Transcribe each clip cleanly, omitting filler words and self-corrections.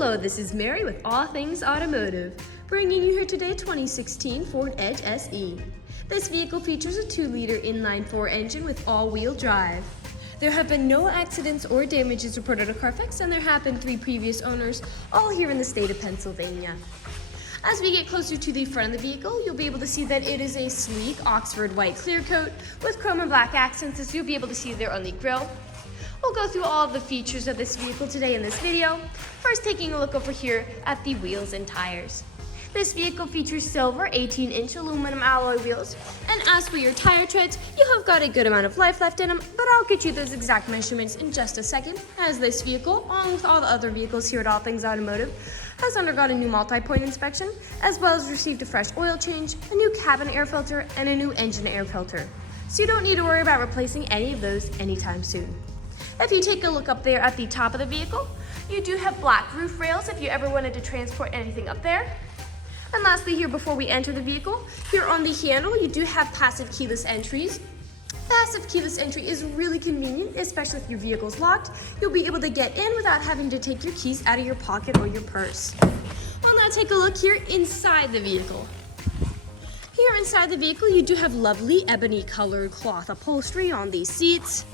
Hello, this is Mary with All Things Automotive, bringing you here today 2016 Ford Edge SE. This vehicle features a 2-liter inline-4 engine with all-wheel drive. There have been no accidents or damages reported at CARFAX, and there have been 3 previous owners, all here in the state of Pennsylvania. As we get closer to the front of the vehicle, you'll be able to see that it is a sleek Oxford White Clearcoat with chrome and black accents, as you'll be able to see there on the grille. We'll go through all of the features of this vehicle today in this video, first taking a look over here at the wheels and tires. This vehicle features silver 18-inch aluminum alloy wheels, and as for your tire treads, you have got a good amount of life left in them, but I'll get you those exact measurements in just a second, as this vehicle, along with all the other vehicles here at All Things Automotive, has undergone a new multi-point inspection, as well as received a fresh oil change, a new cabin air filter, and a new engine air filter. So you don't need to worry about replacing any of those anytime soon. If you take a look up there at the top of the vehicle, you do have black roof rails if you ever wanted to transport anything up there. And lastly, here before we enter the vehicle, here on the handle, you do have passive keyless entries. Passive keyless entry is really convenient, especially if your vehicle's locked. You'll be able to get in without having to take your keys out of your pocket or your purse. Well, now take a look here inside the vehicle. Here inside the vehicle, you do have lovely ebony colored cloth upholstery on these seats.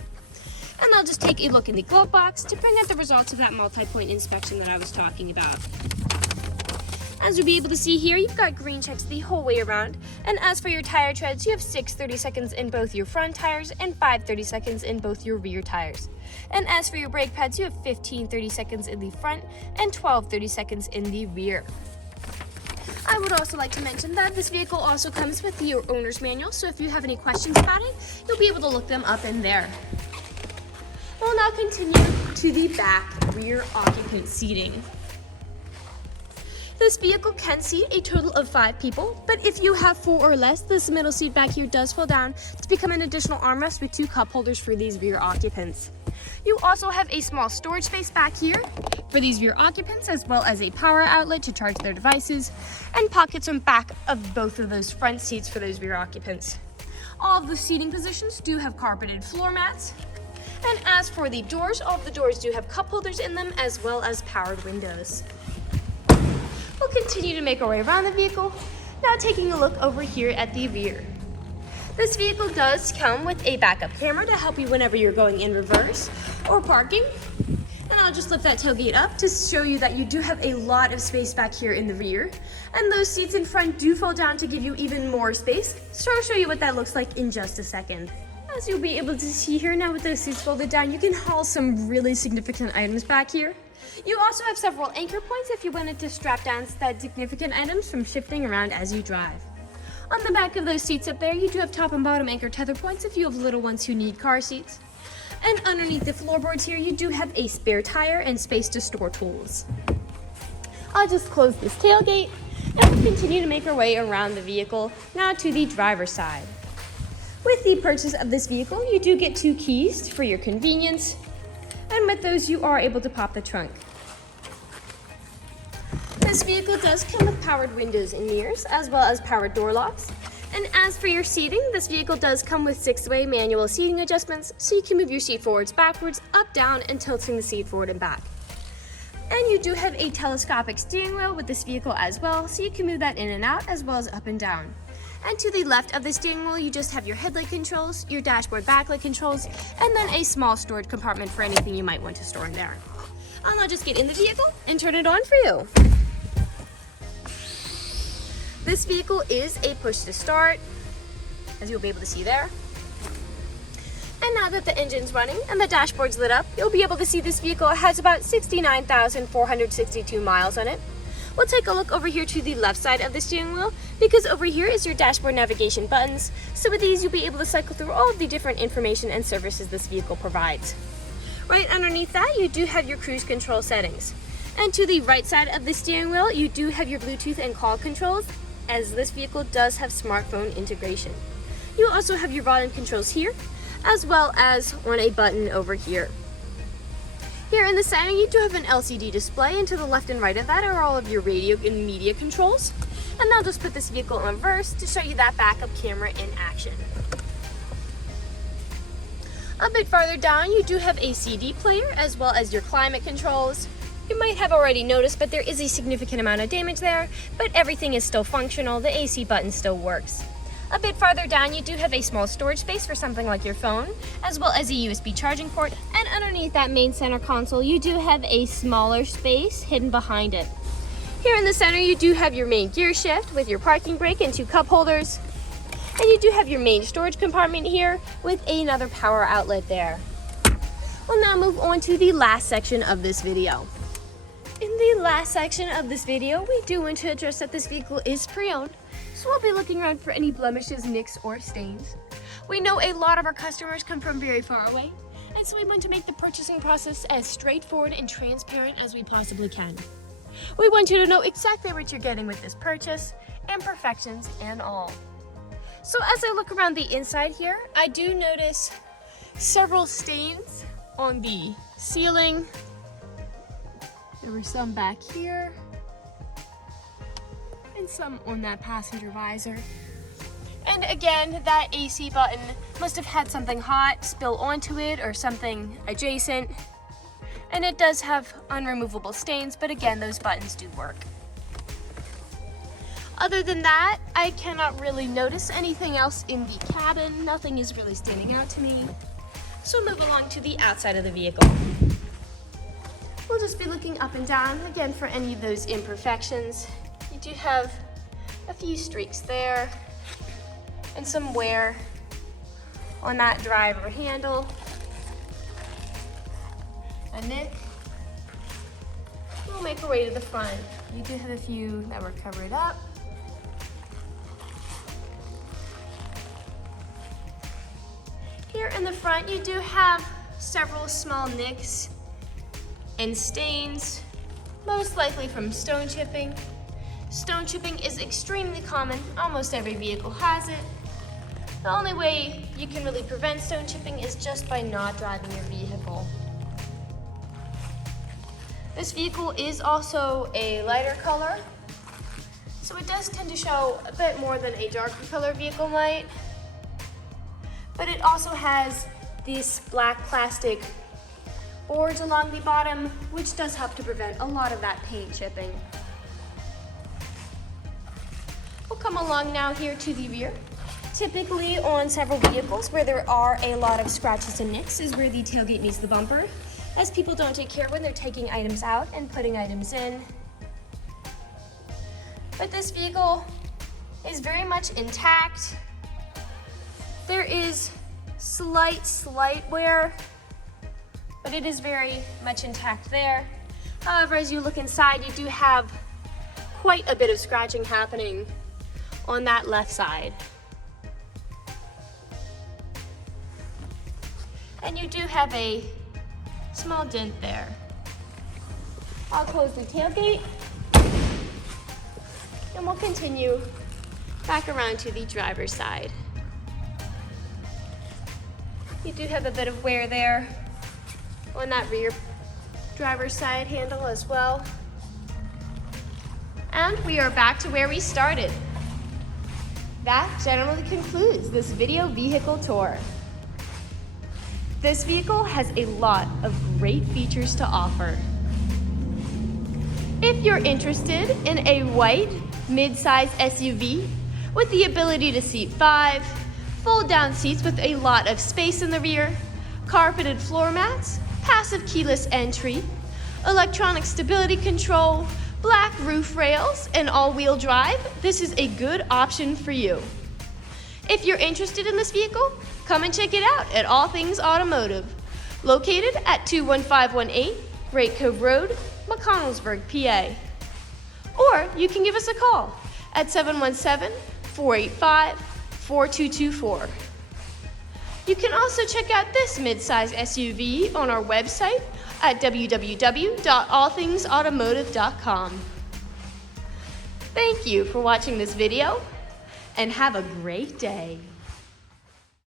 And I'll just take a look in the glove box to bring out the results of that multi-point inspection that I was talking about. As you'll be able to see here, you've got green checks the whole way around. And as for your tire treads, you have 6 30-seconds in both your front tires and 5 30-seconds in both your rear tires. And as for your brake pads, you have 15 30-seconds in the front and 12 30-seconds in the rear. I would also like to mention that this vehicle also comes with your owner's manual, so if you have any questions about it, you'll be able to look them up in there. We'll now continue to the back rear occupant seating. This vehicle can seat a total of 5 people, but if you have 4 or less, this middle seat back here does fall down to become an additional armrest with 2 cup holders for these rear occupants. You also have a small storage space back here for these rear occupants, as well as a power outlet to charge their devices, and pockets on back of both of those front seats for those rear occupants. All of the seating positions do have carpeted floor mats. And as for the doors, all of the doors do have cup holders in them, as well as powered windows. We'll continue to make our way around the vehicle, now taking a look over here at the rear. This vehicle does come with a backup camera to help you whenever you're going in reverse or parking. And I'll just lift that tailgate up to show you that you do have a lot of space back here in the rear. And those seats in front do fall down to give you even more space, so I'll show you what that looks like in just a second. As you'll be able to see here now with those seats folded down, you can haul some really significant items back here. You also have several anchor points if you wanted to strap down that significant items from shifting around as you drive. On the back of those seats up there, you do have top and bottom anchor tether points if you have little ones who need car seats. And underneath the floorboards here, you do have a spare tire and space to store tools. I'll just close this tailgate and we'll continue to make our way around the vehicle, now to the driver's side. With the purchase of this vehicle, you do get 2 keys for your convenience, and with those you are able to pop the trunk. This vehicle does come with powered windows and mirrors, as well as powered door locks. And as for your seating, this vehicle does come with 6-way manual seating adjustments, so you can move your seat forwards, backwards, up, down, and tilting the seat forward and back. And you do have a telescopic steering wheel with this vehicle as well, so you can move that in and out, as well as up and down. And to the left of the steering wheel, you just have your headlight controls, your dashboard backlight controls, and then a small storage compartment for anything you might want to store in there. I'll now just get in the vehicle and turn it on for you. This vehicle is a push to start, as you'll be able to see there. And now that the engine's running and the dashboard's lit up, you'll be able to see this vehicle has about 69,462 miles on it. We'll take a look over here to the left side of the steering wheel, because over here is your dashboard navigation buttons. So with these, you'll be able to cycle through all of the different information and services this vehicle provides. Right underneath that, you do have your cruise control settings. And to the right side of the steering wheel, you do have your Bluetooth and call controls, as this vehicle does have smartphone integration. You also have your volume controls here, as well as on a button over here. Here in the center, you do have an LCD display, and to the left and right of that are all of your radio and media controls. And I'll just put this vehicle in reverse to show you that backup camera in action. A bit farther down, you do have a CD player, as well as your climate controls, You might have already noticed, but there is a significant amount of damage there, but everything is still functional. The AC button still works. A bit farther down, you do have a small storage space for something like your phone, as well as a USB charging port, and underneath that main center console, you do have a smaller space hidden behind it. Here in the center, you do have your main gear shift with your parking brake and 2 cup holders, and you do have your main storage compartment here with another power outlet there. We'll now move on to the last section of this video. In the last section of this video, we do want to address that this vehicle is pre-owned, so we'll be looking around for any blemishes, nicks, or stains. We know a lot of our customers come from very far away, and so we want to make the purchasing process as straightforward and transparent as we possibly can. We want you to know exactly what you're getting with this purchase, imperfections and all. So as I look around the inside here, I do notice several stains on the ceiling. There were some back here, and some on that passenger visor. And again, that AC button must have had something hot spill onto it or something adjacent. And it does have unremovable stains, but again, those buttons do work. Other than that, I cannot really notice anything else in the cabin. Nothing is really standing out to me. So we'll move along to the outside of the vehicle. We'll just be looking up and down again for any of those imperfections. You do have a few streaks there and some wear on that driver handle. A nick. We'll make our way to the front. You do have a few that were covered up. Here in the front, you do have several small nicks and stains, most likely from stone chipping. Stone chipping is extremely common. Almost every vehicle has it. The only way you can really prevent stone chipping is just by not driving your vehicle. This vehicle is also a lighter color, so it does tend to show a bit more than a darker color vehicle might. But it also has these black plastic boards along the bottom, which does help to prevent a lot of that paint chipping. We'll come along now here to the rear. Typically on several vehicles where there are a lot of scratches and nicks is where the tailgate meets the bumper, as people don't take care when they're taking items out and putting items in. But this vehicle is very much intact. There is slight wear, but it is very much intact there. However, as you look inside, you do have quite a bit of scratching happening on that left side. And you do have a small dent there. I'll close the tailgate, and we'll continue back around to the driver's side. You do have a bit of wear there on that rear driver's side handle as well. And we are back to where we started. That generally concludes this video vehicle tour. This vehicle has a lot of great features to offer. If you're interested in a white mid-size SUV with the ability to seat 5, fold-down seats with a lot of space in the rear, carpeted floor mats, passive keyless entry, electronic stability control, black roof rails, and all-wheel drive, this is a good option for you. If you're interested in this vehicle, come and check it out at All Things Automotive, located at 21518 Great Cove Road, McConnellsburg, PA. Or you can give us a call at 717-485-4224. You can also check out this midsize SUV on our website at www.allthingsautomotive.com. Thank you for watching this video, and have a great day.